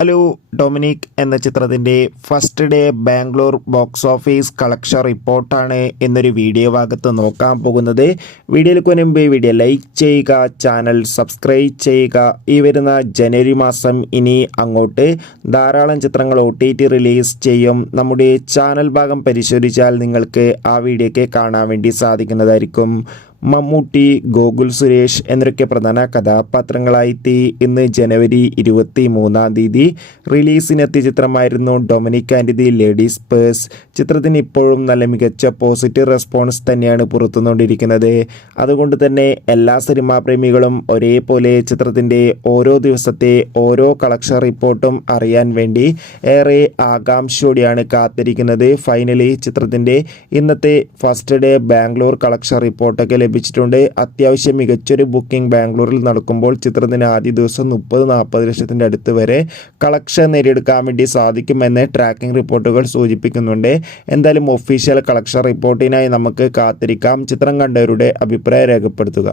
Hello Dominic എന്ന ചിത്രത്തിൻ്റെ first day Bangalore box office collection റിപ്പോർട്ടാണ് എന്നൊരു വീഡിയോ ഭാഗത്ത് നോക്കാൻ പോകുന്നത്. വീഡിയോയിലേക്ക് മുൻപ് വീഡിയോ ലൈക്ക് ചെയ്യുക, ചാനൽ സബ്സ്ക്രൈബ് ചെയ്യുക. ഈ വരുന്ന ജനുവരി മാസം ഇനി അങ്ങോട്ട് ധാരാളം ചിത്രങ്ങൾ OTT റിലീസ് ചെയ്യും. നമ്മുടെ ചാനൽ ഭാഗം പരിശോധിച്ചാൽ നിങ്ങൾക്ക് ആ വീഡിയോയ്ക്ക് കാണാൻ വേണ്ടി സാധിക്കുന്നതായിരിക്കും. മമ്മൂട്ടി, ഗോകുൽ സുരേഷ് എന്നൊക്കെ പ്രധാന കഥാപാത്രങ്ങളായി ഇന്ന് ജനുവരി 23 റിലീസിനെത്തിയ ചിത്രമായിരുന്നു Dominic and the ladies purse. ചിത്രത്തിന് ഇപ്പോഴും നല്ല മികച്ച പോസിറ്റീവ് റെസ്പോൺസ് തന്നെയാണ് പുറത്തുകൊണ്ടിരിക്കുന്നത്. അതുകൊണ്ട് തന്നെ എല്ലാ സിനിമാ പ്രേമികളും ഒരേപോലെ ചിത്രത്തിൻ്റെ ഓരോ ദിവസത്തെ ഓരോ കളക്ഷൻ റിപ്പോർട്ടും അറിയാൻ വേണ്ടി ഏറെ ആകാംക്ഷയോടെയാണ് കാത്തിരിക്കുന്നത്. ഫൈനലി ചിത്രത്തിൻ്റെ ഇന്നത്തെ ഫസ്റ്റ് ഡേ ബാംഗ്ലൂർ കളക്ഷൻ റിപ്പോർട്ടൊക്കെ ലഭിച്ചിട്ടുണ്ട്. അത്യാവശ്യം മികച്ചൊരു ബുക്കിംഗ് ബാംഗ്ലൂരിൽ നടക്കുമ്പോൾ ചിത്രത്തിന് ആദ്യ ദിവസം 30-40 ലക്ഷത്തിൻ്റെ അടുത്ത് വരെ കളക്ഷൻ നേടിയെടുക്കാൻ വേണ്ടി സാധിക്കുമെന്ന് ട്രാക്കിംഗ് റിപ്പോർട്ടുകൾ സൂചിപ്പിക്കുന്നുണ്ട്. എന്തായാലും ഒഫീഷ്യൽ കളക്ഷൻ റിപ്പോർട്ടിനായി നമുക്ക് കാത്തിരിക്കാം. ചിത്രം കണ്ടവരുടെ അഭിപ്രായം രേഖപ്പെടുത്തുക.